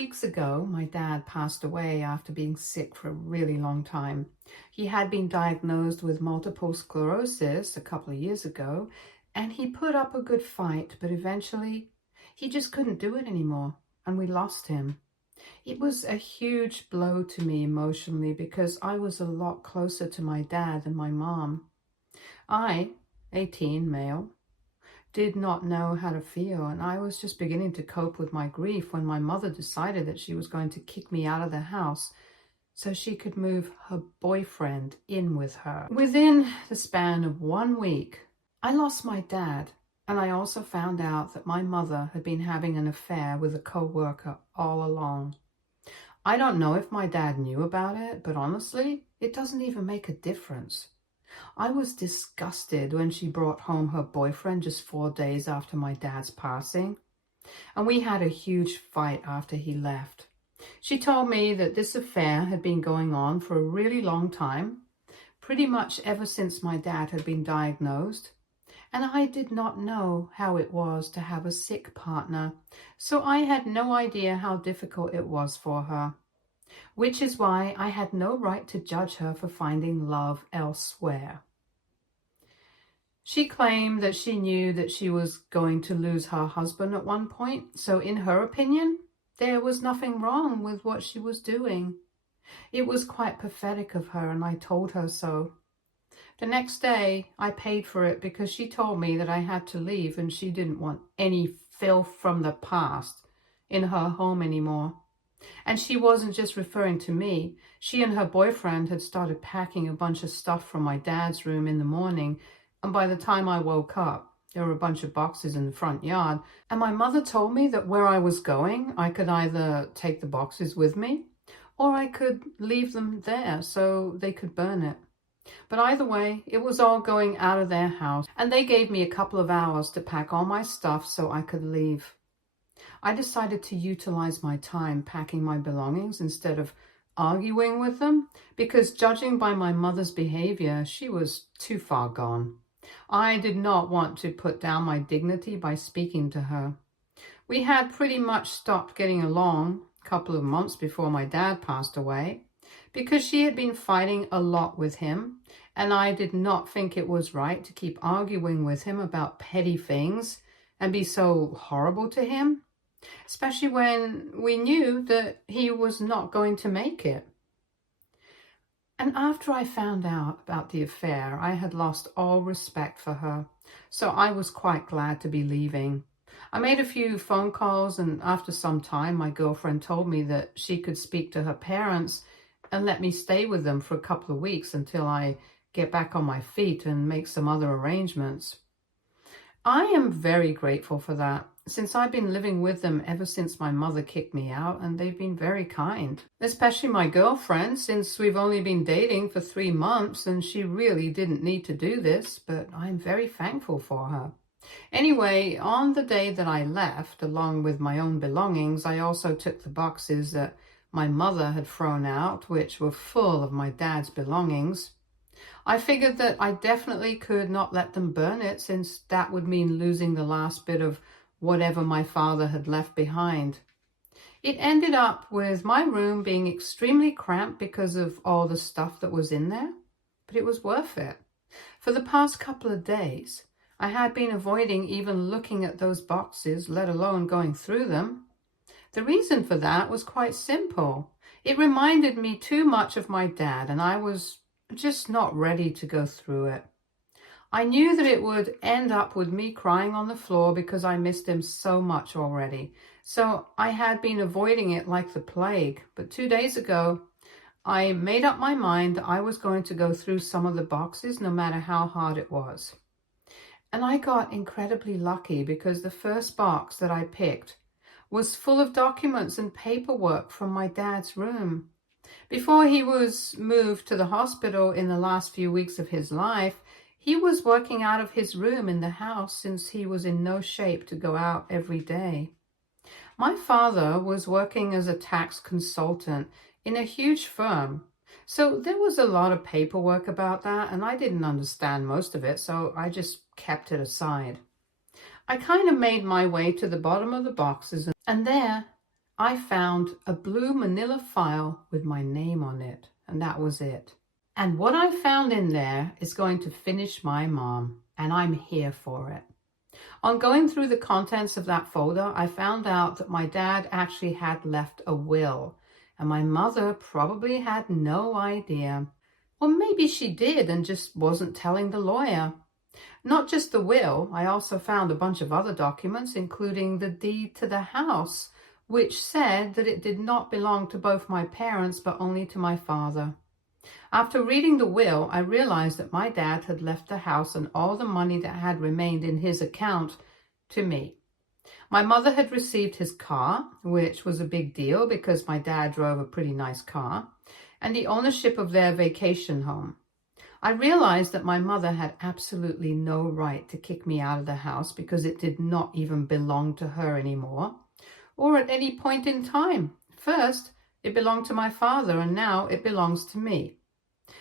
weeks ago, my dad passed away after being sick for a really long time. He had been diagnosed with multiple sclerosis a couple of years ago, and he put up a good fight, but eventually he just couldn't do it anymore, and we lost him. It was a huge blow to me emotionally because I was a lot closer to my dad than my mom. I, 18, male, did not know how to feel, and I was just beginning to cope with my grief when my mother decided that she was going to kick me out of the house so she could move her boyfriend in with her. Within the span of 1 week, I lost my dad, and I also found out that my mother had been having an affair with a co-worker all along. I don't know if my dad knew about it, but honestly, it doesn't even make a difference. I was disgusted when she brought home her boyfriend just 4 days after my dad's passing, and we had a huge fight after he left. She told me that this affair had been going on for a really long time, pretty much ever since my dad had been diagnosed, and I did not know how it was to have a sick partner, so I had no idea how difficult it was for her. Which is why I had no right to judge her for finding love elsewhere. She claimed that she knew that she was going to lose her husband at one point, so in her opinion, there was nothing wrong with what she was doing. It was quite pathetic of her, and I told her so. The next day, I paid for it because she told me that I had to leave and she didn't want any filth from the past in her home anymore. And she wasn't just referring to me. She and her boyfriend had started packing a bunch of stuff from my dad's room in the morning, and by the time I woke up, there were a bunch of boxes in the front yard, and my mother told me that where I was going, I could either take the boxes with me, or I could leave them there so they could burn it. But either way, it was all going out of their house, and they gave me a couple of hours to pack all my stuff so I could leave. I decided to utilize my time packing my belongings instead of arguing with them, because judging by my mother's behavior, she was too far gone. I did not want to put down my dignity by speaking to her. We had pretty much stopped getting along a couple of months before my dad passed away, because she had been fighting a lot with him, and I did not think it was right to keep arguing with him about petty things and be so horrible to him, especially when we knew that he was not going to make it. And after I found out about the affair, I had lost all respect for her, so I was quite glad to be leaving. I made a few phone calls, and after some time, my girlfriend told me that she could speak to her parents and let me stay with them for a couple of weeks until I get back on my feet and make some other arrangements. I am very grateful for that, since I've been living with them ever since my mother kicked me out, and they've been very kind. Especially my girlfriend, since we've only been dating for 3 months and she really didn't need to do this, but I'm very thankful for her. Anyway, on the day that I left, along with my own belongings, I also took the boxes that my mother had thrown out, which were full of my dad's belongings. I figured that I definitely could not let them burn it, since that would mean losing the last bit of whatever my father had left behind. It ended up with my room being extremely cramped because of all the stuff that was in there, but it was worth it. For the past couple of days, I had been avoiding even looking at those boxes, let alone going through them. The reason for that was quite simple. It reminded me too much of my dad, and I was just not ready to go through it. I knew that it would end up with me crying on the floor because I missed him so much already. So I had been avoiding it like the plague. But 2 days ago, I made up my mind that I was going to go through some of the boxes no matter how hard it was. And I got incredibly lucky because the first box that I picked was full of documents and paperwork from my dad's room. Before he was moved to the hospital in the last few weeks of his life, he was working out of his room in the house since he was in no shape to go out every day. My father was working as a tax consultant in a huge firm, so there was a lot of paperwork about that, and I didn't understand most of it, so I just kept it aside. I kind of made my way to the bottom of the boxes, and there I found a blue manila file with my name on it, and that was it. And what I found in there is going to finish my mom, and I'm here for it. On going through the contents of that folder, I found out that my dad actually had left a will, and my mother probably had no idea. Or maybe she did and just wasn't telling the lawyer. Not just the will, I also found a bunch of other documents, including the deed to the house, which said that it did not belong to both my parents, but only to my father. After reading the will, I realized that my dad had left the house and all the money that had remained in his account to me. My mother had received his car, which was a big deal because my dad drove a pretty nice car, and the ownership of their vacation home. I realized that my mother had absolutely no right to kick me out of the house because it did not even belong to her anymore, or at any point in time. First, it belonged to my father, and now it belongs to me.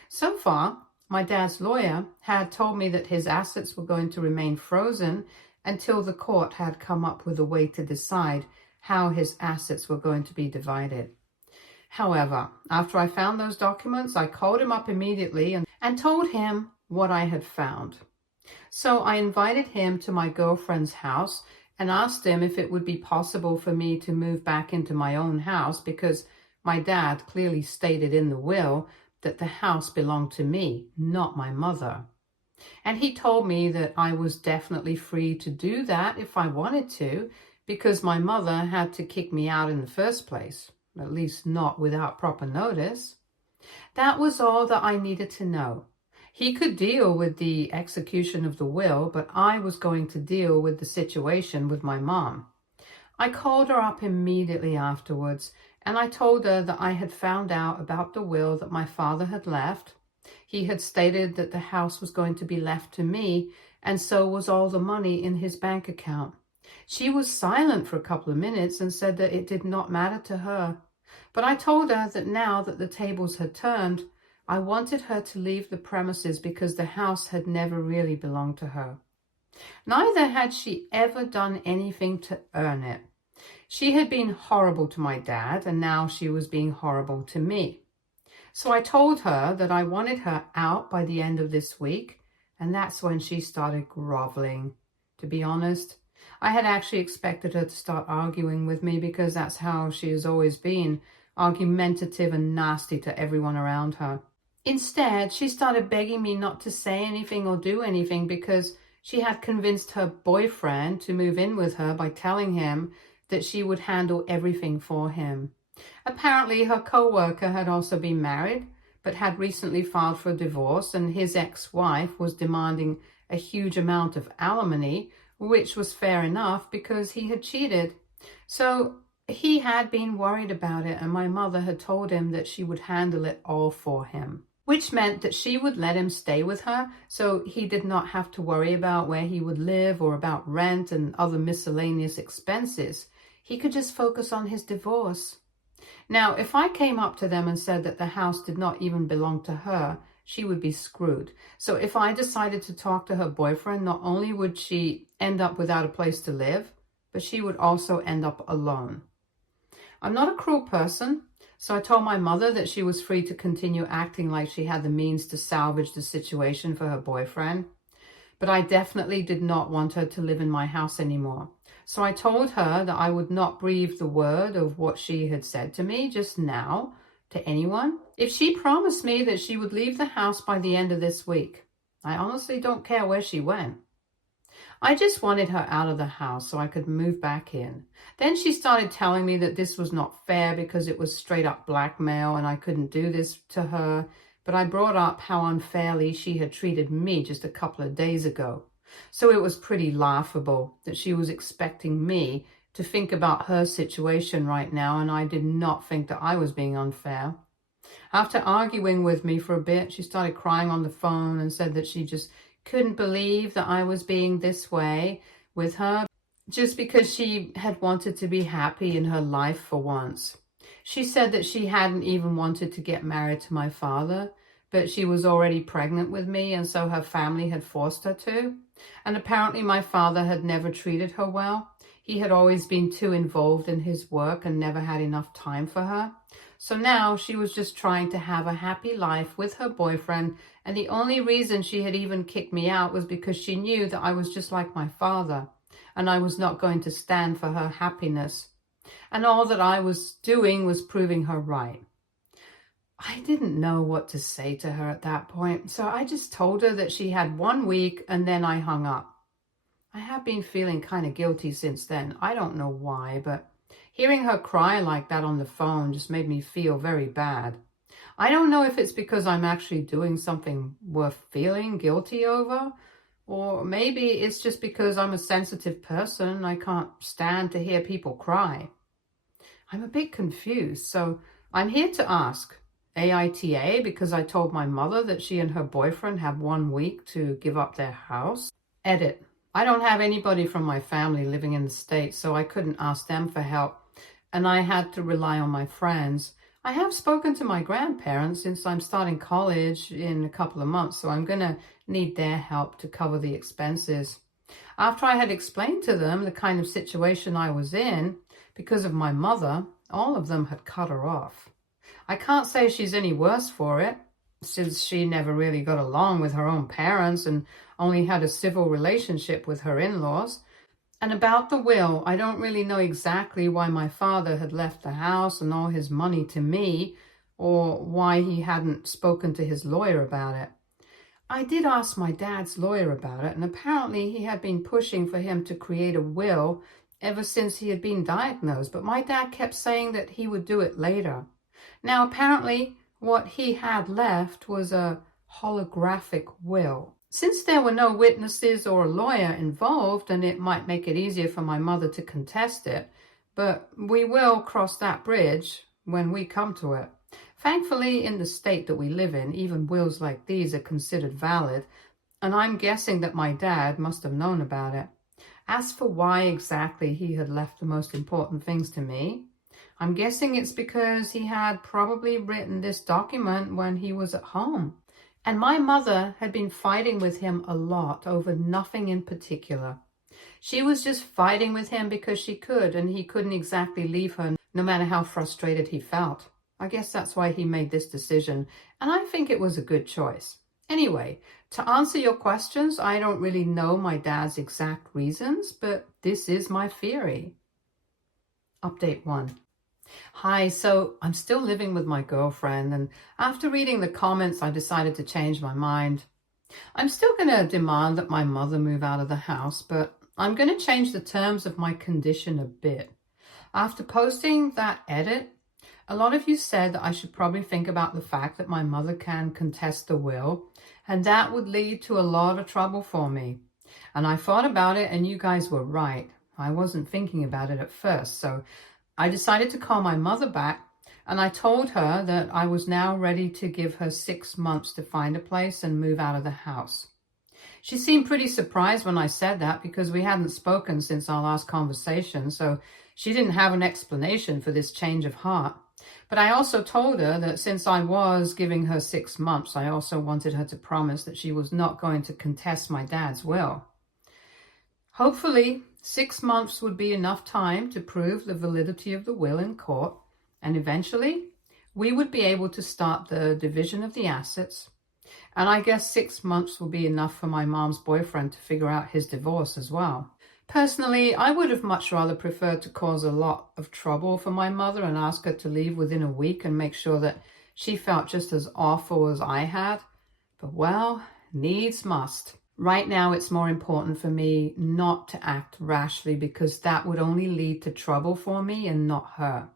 So far, my dad's lawyer had told me that his assets were going to remain frozen until the court had come up with a way to decide how his assets were going to be divided. However, after I found those documents, I called him up immediately and told him what I had found. So I invited him to my girlfriend's house and asked him if it would be possible for me to move back into my own house because my dad clearly stated in the will that the house belonged to me, not my mother. And he told me that I was definitely free to do that if I wanted to, because my mother had to kick me out in the first place, at least not without proper notice. That was all that I needed to know. He could deal with the execution of the will, but I was going to deal with the situation with my mom. I called her up immediately afterwards, and I told her that I had found out about the will that my father had left. He had stated that the house was going to be left to me, and so was all the money in his bank account. She was silent for a couple of minutes and said that it did not matter to her. But I told her that now that the tables had turned, I wanted her to leave the premises because the house had never really belonged to her. Neither had she ever done anything to earn it. She had been horrible to my dad, and now she was being horrible to me. So I told her that I wanted her out by the end of this week, and that's when she started groveling. To be honest, I had actually expected her to start arguing with me because that's how she has always been, argumentative and nasty to everyone around her. Instead, she started begging me not to say anything or do anything because she had convinced her boyfriend to move in with her by telling him that she would handle everything for him. Apparently, her co-worker had also been married, but had recently filed for divorce, and his ex-wife was demanding a huge amount of alimony, which was fair enough because he had cheated. So he had been worried about it, and my mother had told him that she would handle it all for him, which meant that she would let him stay with her so he did not have to worry about where he would live or about rent and other miscellaneous expenses. He could just focus on his divorce. Now, if I came up to them and said that the house did not even belong to her, she would be screwed. So if I decided to talk to her boyfriend, not only would she end up without a place to live, but she would also end up alone. I'm not a cruel person, so I told my mother that she was free to continue acting like she had the means to salvage the situation for her boyfriend. But I definitely did not want her to live in my house anymore. So I told her that I would not breathe the word of what she had said to me just now to anyone if she promised me that she would leave the house by the end of this week. I honestly don't care where she went. I just wanted her out of the house so I could move back in. Then she started telling me that this was not fair because it was straight up blackmail and I couldn't do this to her. But I brought up how unfairly she had treated me just a couple of days ago. So it was pretty laughable that she was expecting me to think about her situation right now, and I did not think that I was being unfair. After arguing with me for a bit, she started crying on the phone and said that she just couldn't believe that I was being this way with her just because she had wanted to be happy in her life for once. She said that she hadn't even wanted to get married to my father, but she was already pregnant with me, and so her family had forced her to. And apparently my father had never treated her well. he had always been too involved in his work and never had enough time for her. So now she was just trying to have a happy life with her boyfriend, and the only reason she had even kicked me out was because she knew that I was just like my father, and I was not going to stand for her happiness. And all that I was doing was proving her right. I didn't know what to say to her at that point, so I just told her that she had 1 week and then I hung up. I have been feeling kind of guilty since then. I don't know why, but hearing her cry like that on the phone just made me feel very bad. I don't know if it's because I'm actually doing something worth feeling guilty over, or maybe it's just because I'm a sensitive person. I can't stand to hear people cry. I'm a bit confused, so I'm here to ask. AITA, because I told my mother that she and her boyfriend have 1 week to give up their house. Edit. I don't have anybody from my family living in the States, so I couldn't ask them for help, and I had to rely on my friends. I have spoken to my grandparents since I'm starting college in a couple of months, so I'm going to need their help to cover the expenses. After I had explained to them the kind of situation I was in, because of my mother, all of them had cut her off. I can't say she's any worse for it, since she never really got along with her own parents and only had a civil relationship with her in-laws. And about the will, I don't really know exactly why my father had left the house and all his money to me, or why he hadn't spoken to his lawyer about it. I did ask my dad's lawyer about it, and apparently he had been pushing for him to create a will ever since he had been diagnosed, but my dad kept saying that he would do it later. Now, apparently, what he had left was a holographic will. Since there were no witnesses or a lawyer involved, and it might make it easier for my mother to contest it, but we will cross that bridge when we come to it. Thankfully, in the state that we live in, even wills like these are considered valid, and I'm guessing that my dad must have known about it. As for why exactly he had left the most important things to me, I'm guessing it's because he had probably written this document when he was at home. And my mother had been fighting with him a lot over nothing in particular. She was just fighting with him because she could, and he couldn't exactly leave her no matter how frustrated he felt. I guess that's why he made this decision, and I think it was a good choice. Anyway, to answer your questions, I don't really know my dad's exact reasons, but this is my theory. Update 1. Hi, so I'm still living with my girlfriend, and after reading the comments, I decided to change my mind. I'm still going to demand that my mother move out of the house, but I'm going to change the terms of my condition a bit. After posting that edit, a lot of you said that I should probably think about the fact that my mother can contest the will, and that would lead to a lot of trouble for me. And I thought about it, and you guys were right. I wasn't thinking about it at first, so I decided to call my mother back, and I told her that I was now ready to give her 6 months to find a place and move out of the house. She seemed pretty surprised when I said that because we hadn't spoken since our last conversation, so she didn't have an explanation for this change of heart. But I also told her that since I was giving her 6 months, I also wanted her to promise that she was not going to contest my dad's will. Hopefully, 6 months would be enough time to prove the validity of the will in court, and eventually we would be able to start the division of the assets. And I guess 6 months will be enough for my mom's boyfriend to figure out his divorce as well. Personally, I would have much rather preferred to cause a lot of trouble for my mother and ask her to leave within a week and make sure that she felt just as awful as I had. But well, needs must. Right now, it's more important for me not to act rashly because that would only lead to trouble for me and not her.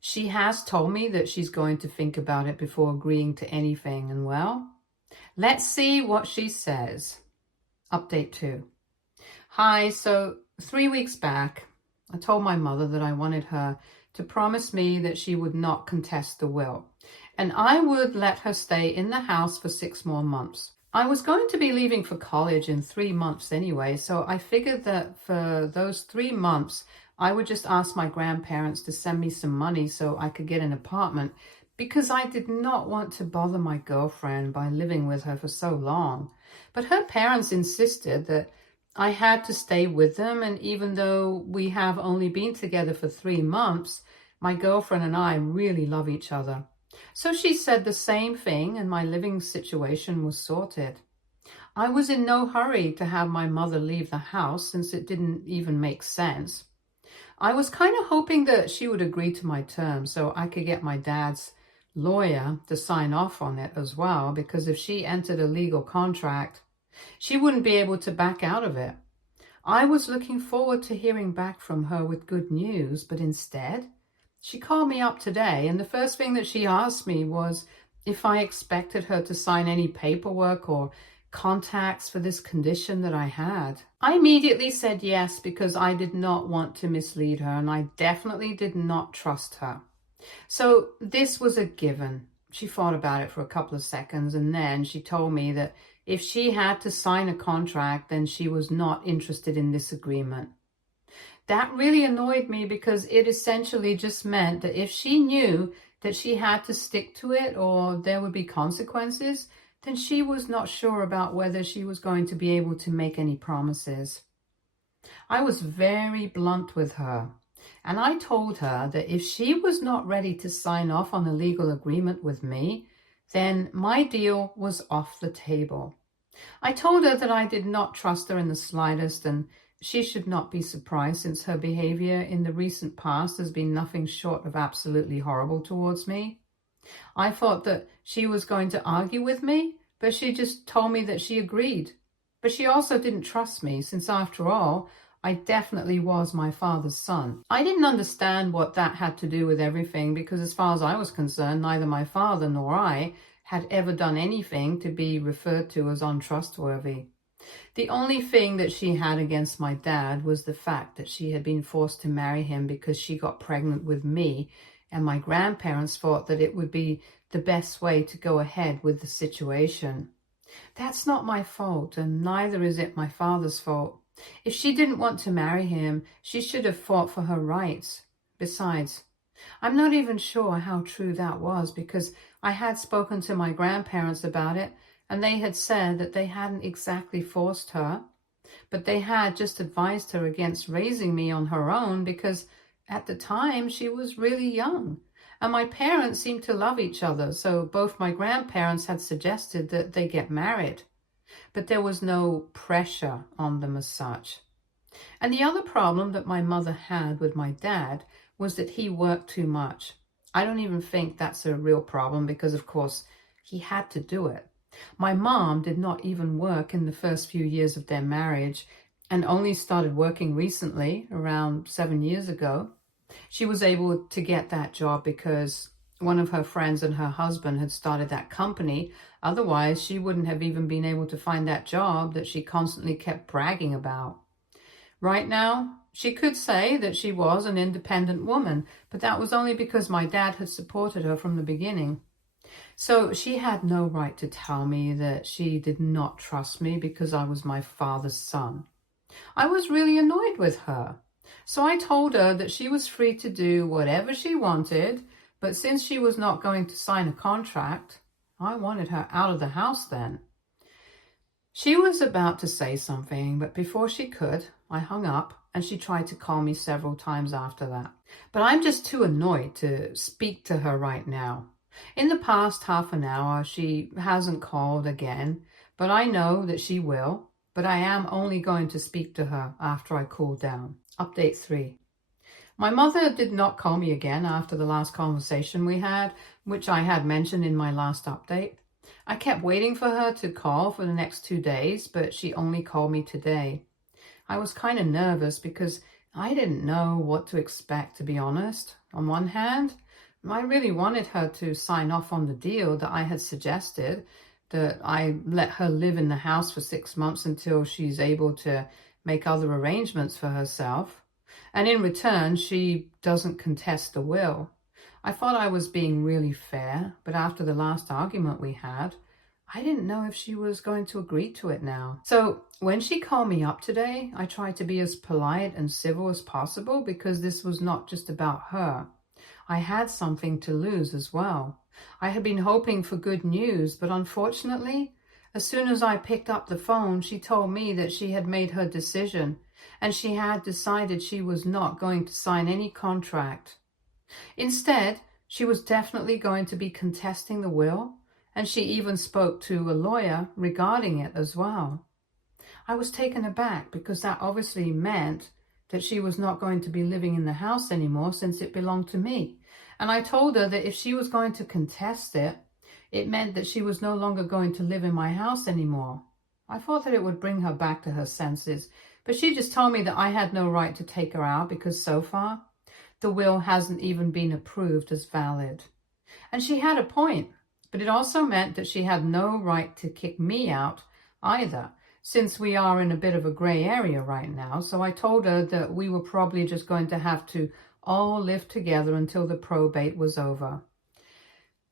She has told me that she's going to think about it before agreeing to anything, and well, let's see what she says. Update 2. Hi, so 3 weeks back, I told my mother that I wanted her to promise me that she would not contest the will, and I would let her stay in the house for 6 more months. I was going to be leaving for college in 3 months anyway, so I figured that for those 3 months, I would just ask my grandparents to send me some money so I could get an apartment, because I did not want to bother my girlfriend by living with her for so long. But her parents insisted that I had to stay with them, and even though we have only been together for 3 months, my girlfriend and I really love each other. So she said the same thing, and my living situation was sorted. I was in no hurry to have my mother leave the house since it didn't even make sense. I was kind of hoping that she would agree to my terms so I could get my dad's lawyer to sign off on it as well, because if she entered a legal contract, she wouldn't be able to back out of it. I was looking forward to hearing back from her with good news, but instead, she called me up today, and the first thing that she asked me was if I expected her to sign any paperwork or contacts for this condition that I had. I immediately said yes because I did not want to mislead her, and I definitely did not trust her. So this was a given. She thought about it for a couple of seconds, and then she told me that if she had to sign a contract, then she was not interested in this agreement. That really annoyed me because it essentially just meant that if she knew that she had to stick to it or there would be consequences, then she was not sure about whether she was going to be able to make any promises. I was very blunt with her, and I told her that if she was not ready to sign off on a legal agreement with me, then my deal was off the table. I told her that I did not trust her in the slightest, and she should not be surprised since her behavior in the recent past has been nothing short of absolutely horrible towards me. I thought that she was going to argue with me, but she just told me that she agreed. But she also didn't trust me, since after all, I definitely was my father's son. I didn't understand what that had to do with everything, because as far as I was concerned, neither my father nor I had ever done anything to be referred to as untrustworthy. The only thing that she had against my dad was the fact that she had been forced to marry him because she got pregnant with me, and my grandparents thought that it would be the best way to go ahead with the situation. That's not my fault, and neither is it my father's fault. If she didn't want to marry him, she should have fought for her rights. Besides, I'm not even sure how true that was, because I had spoken to my grandparents about it, and they had said that they hadn't exactly forced her, but they had just advised her against raising me on her own because at the time she was really young. And my parents seemed to love each other, so both my grandparents had suggested that they get married. But there was no pressure on them as such. And the other problem that my mother had with my dad was that he worked too much. I don't even think that's a real problem because, of course, he had to do it. My mom did not even work in the first few years of their marriage and only started working recently, around 7 years ago. She was able to get that job because one of her friends and her husband had started that company. Otherwise, she wouldn't have even been able to find that job that she constantly kept bragging about. Right now, she could say that she was an independent woman, but that was only because my dad had supported her from the beginning. So she had no right to tell me that she did not trust me because I was my father's son. I was really annoyed with her. So I told her that she was free to do whatever she wanted, but since she was not going to sign a contract, I wanted her out of the house then. She was about to say something, but before she could, I hung up, and she tried to call me several times after that. But I'm just too annoyed to speak to her right now. In the past half an hour, she hasn't called again, but I know that she will. But I am only going to speak to her after I cool down. Update 3. My mother did not call me again after the last conversation we had, which I had mentioned in my last update. I kept waiting for her to call for the next 2 days, but she only called me today. I was kind of nervous because I didn't know what to expect, to be honest. On one hand, I really wanted her to sign off on the deal that I had suggested, that I let her live in the house for 6 months until she's able to make other arrangements for herself. And in return, she doesn't contest the will. I thought I was being really fair, but after the last argument we had, I didn't know if she was going to agree to it now. So when she called me up today, I tried to be as polite and civil as possible because this was not just about her. I had something to lose as well. I had been hoping for good news, but unfortunately, As soon as I picked up the phone, she told me that she had made her decision and she had decided she was not going to sign any contract. Instead, she was definitely going to be contesting the will, and she even spoke to a lawyer regarding it as well. I was taken aback because that obviously meant that she was not going to be living in the house anymore since it belonged to me. And I told her that if she was going to contest it, it meant that she was no longer going to live in my house anymore. I thought that it would bring her back to her senses, but she just told me that I had no right to take her out because so far, the will hasn't even been approved as valid. And she had a point, but it also meant that she had no right to kick me out either, since we are in a bit of a gray area right now. So I told her that we were probably just going to have to all live together until the probate was over.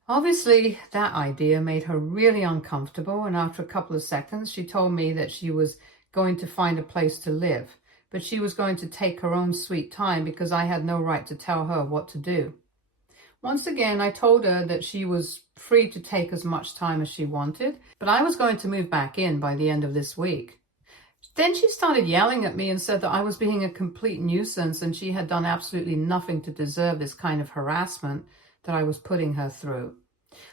Obviously, that idea made her really uncomfortable, and after a couple of seconds, she told me that she was going to find a place to live, but she was going to take her own sweet time because I had no right to tell her what to do. Once again, I told her that she was free to take as much time as she wanted, but I was going to move back in by the end of this week. Then she started yelling at me and said that I was being a complete nuisance and she had done absolutely nothing to deserve this kind of harassment that I was putting her through.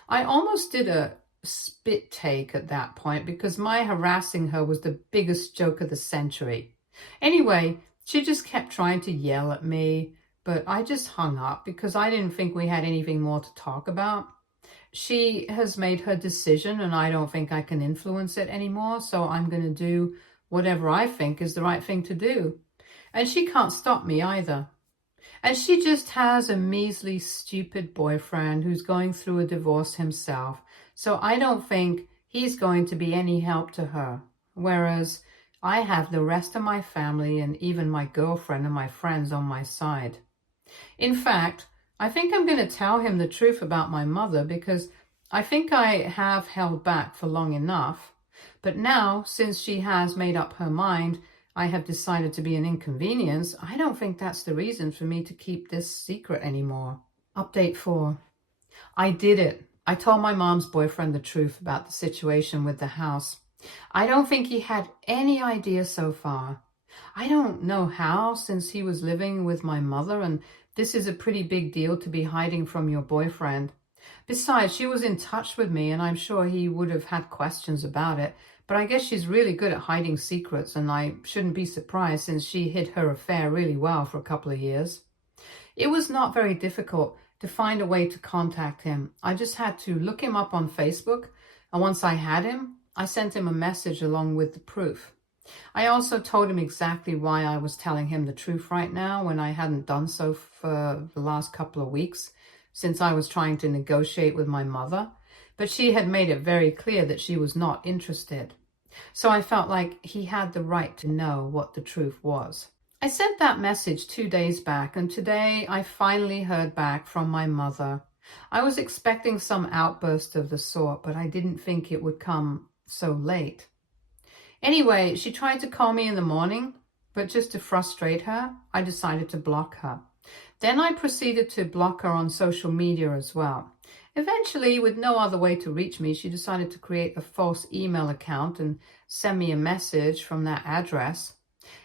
I almost did a spit take at that point because my harassing her was the biggest joke of the century. Anyway, she just kept trying to yell at me, but I just hung up because I didn't think we had anything more to talk about. She has made her decision and I don't think I can influence it anymore, so I'm going to do whatever I think is the right thing to do. And she can't stop me either. And she just has a measly, stupid boyfriend who's going through a divorce himself. So I don't think he's going to be any help to her. Whereas I have the rest of my family and even my girlfriend and my friends on my side. In fact, I think I'm going to tell him the truth about my mother because I think I have held back for long enough. But now, since she has made up her mind, I have decided to be an inconvenience, I don't think that's the reason for me to keep this secret anymore. Update 4. I did it. I told my mom's boyfriend the truth about the situation with the house. I don't think he had any idea so far. I don't know how, since he was living with my mother, and this is a pretty big deal to be hiding from your boyfriend. Besides, she was in touch with me, and I'm sure he would have had questions about it. But I guess she's really good at hiding secrets, and I shouldn't be surprised since she hid her affair really well for a couple of years. It was not very difficult to find a way to contact him. I just had to look him up on Facebook, and once I had him, I sent him a message along with the proof. I also told him exactly why I was telling him the truth right now when I hadn't done so for the last couple of weeks, since I was trying to negotiate with my mother, but she had made it very clear that she was not interested. So I felt like he had the right to know what the truth was. I sent that message 2 days back, and today I finally heard back from my mother. I was expecting some outburst of the sort, but I didn't think it would come so late. Anyway, she tried to call me in the morning, but just to frustrate her, I decided to block her. Then I proceeded to block her on social media as well. Eventually, with no other way to reach me, she decided to create a false email account and send me a message from that address.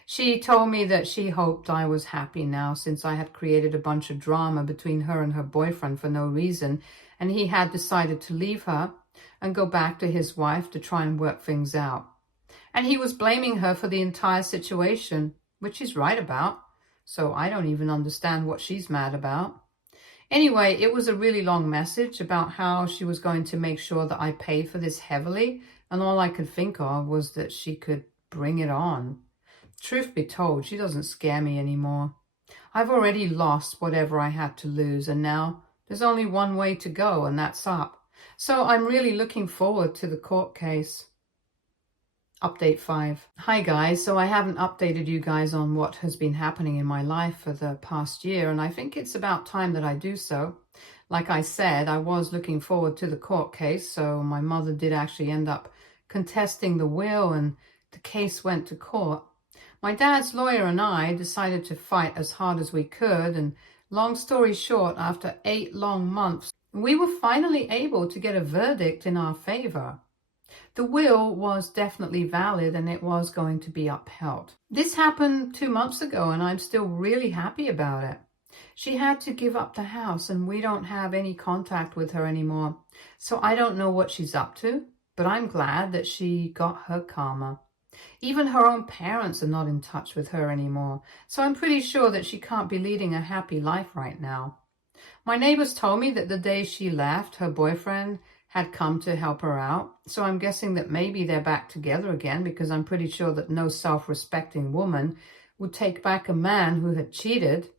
She told me that she hoped I was happy now since I had created a bunch of drama between her and her boyfriend for no reason, and he had decided to leave her and go back to his wife to try and work things out. And he was blaming her for the entire situation, which he's right about, so I don't even understand what she's mad about. Anyway, it was a really long message about how she was going to make sure that I paid for this heavily, and all I could think of was that she could bring it on. Truth be told, she doesn't scare me anymore. I've already lost whatever I had to lose, and now there's only one way to go, and that's up. So I'm really looking forward to the court case. Update 5. Hi guys, so I haven't updated you guys on what has been happening in my life for the past year, and I think it's about time that I do so. Like I said, I was looking forward to the court case, so my mother did actually end up contesting the will and the case went to court. My dad's lawyer and I decided to fight as hard as we could, and long story short, after 8 long months, we were finally able to get a verdict in our favor. The will was definitely valid and it was going to be upheld. This happened 2 months ago and I'm still really happy about it. She had to give up the house and we don't have any contact with her anymore. So I don't know what she's up to, but I'm glad that she got her karma. Even her own parents are not in touch with her anymore. So I'm pretty sure that she can't be leading a happy life right now. My neighbors told me that the day she left, her boyfriend had come to help her out. So I'm guessing that maybe they're back together again, because I'm pretty sure that no self-respecting woman would take back a man who had cheated.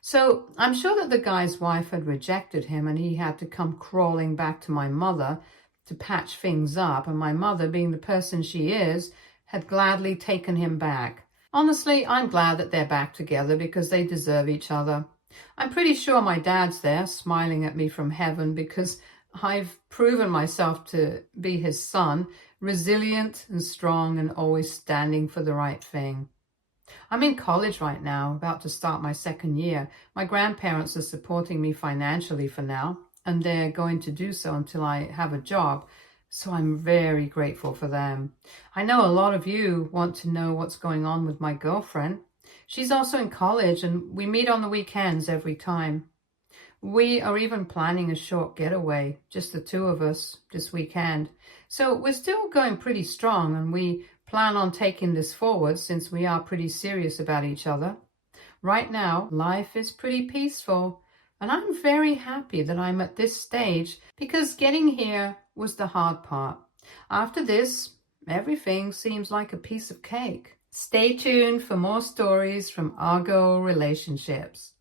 So I'm sure that the guy's wife had rejected him and he had to come crawling back to my mother to patch things up. And my mother, being the person she is, had gladly taken him back. Honestly, I'm glad that they're back together because they deserve each other. I'm pretty sure my dad's there smiling at me from heaven because I've proven myself to be his son, resilient and strong and always standing for the right thing. I'm in college right now, about to start my second year. My grandparents are supporting me financially for now, and they're going to do so until I have a job. So I'm very grateful for them. I know a lot of you want to know what's going on with my girlfriend. She's also in college and we meet on the weekends every time. We are even planning a short getaway, just the two of us, this weekend. So we're still going pretty strong and we plan on taking this forward since we are pretty serious about each other. Right now, life is pretty peaceful and I'm very happy that I'm at this stage because getting here was the hard part. After this, everything seems like a piece of cake. Stay tuned for more stories from Argo Relationships.